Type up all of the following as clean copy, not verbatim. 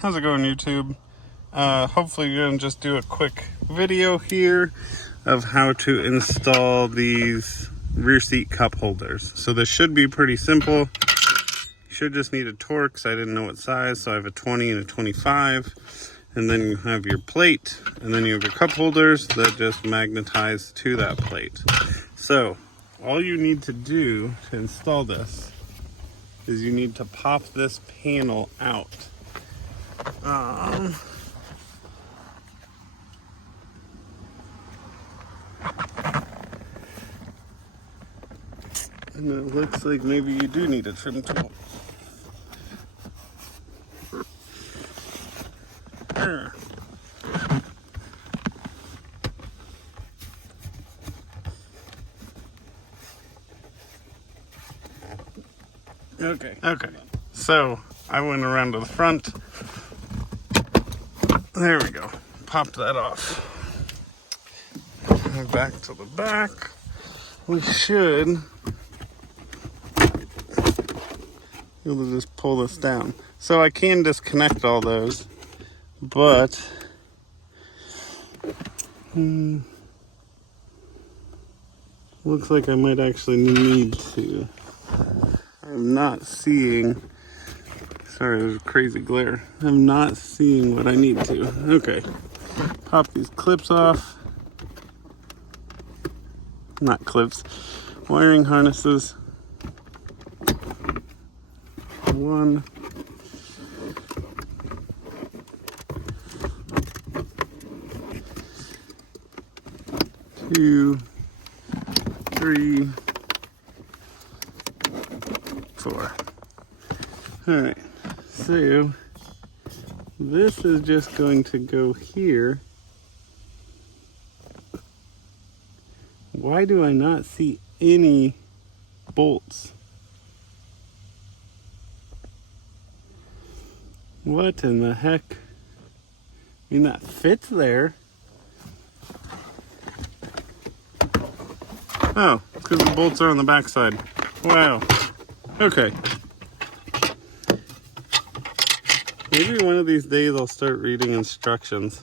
how's it going, YouTube? Hopefully you're gonna just do a quick video here of how to install these rear seat cup holders. So this should be pretty simple. You should just need a Torx. I didn't know what size, so I have a 20 and a 25. And then you have your plate, and then you have your cup holders that just magnetize to that plate. So all you need to do to install this is you need to pop this panel out. And it looks like maybe you do need a trim tool. There. Okay. So I went around to the front. There we go. Popped that off. And back to the back. We should be able to just pull this down. So I can disconnect all those, but looks like I might actually need to. I'm not seeing, sorry, there's a crazy glare. I'm not seeing what I need to. Okay, pop these clips off. Not clips, wiring harnesses. 1, 2, 3, 4. All right, so this is just going to go here. Why do I not see any bolts? What in the heck? I mean, that fits there. Oh, because the bolts are on the back side. Wow. Okay. Maybe one of these days I'll start reading instructions.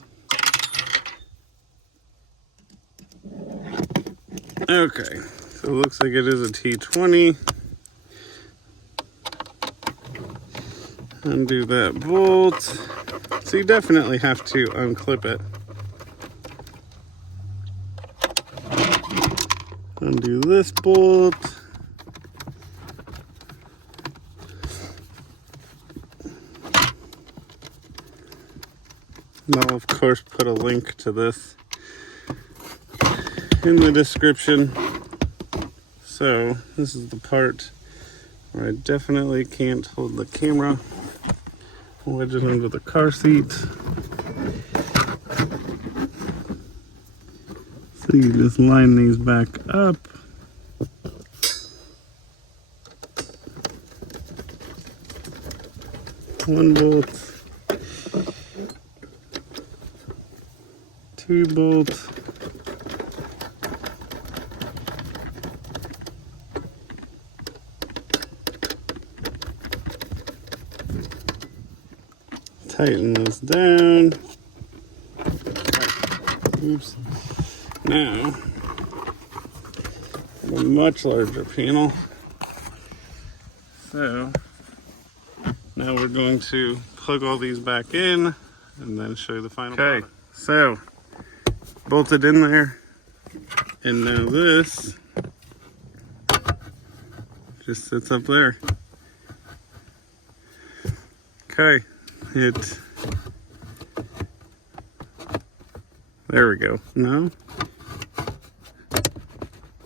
Okay, so it looks like it is a T20. Undo that bolt. So you definitely have to unclip it. Undo this bolt. And I'll of course put a link to this in the description. So this is the part where I definitely can't hold the camera. Wedge it under the car seat. So you just line these back up. One bolt. 2 bolts. Tighten this down. Oops. Now, a much larger panel. So, now we're going to plug all these back in and then show you the final product. So, bolted in there. And now this just sits up there. Okay. There we go. No?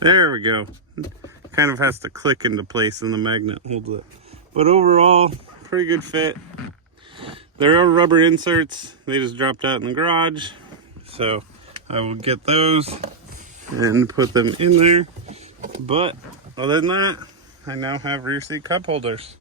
There we go. Kind of has to click into place and the magnet holds it. But overall, pretty good fit. There are rubber inserts. They just dropped out in the garage. So I will get those and put them in there. But other than that, I now have rear seat cup holders.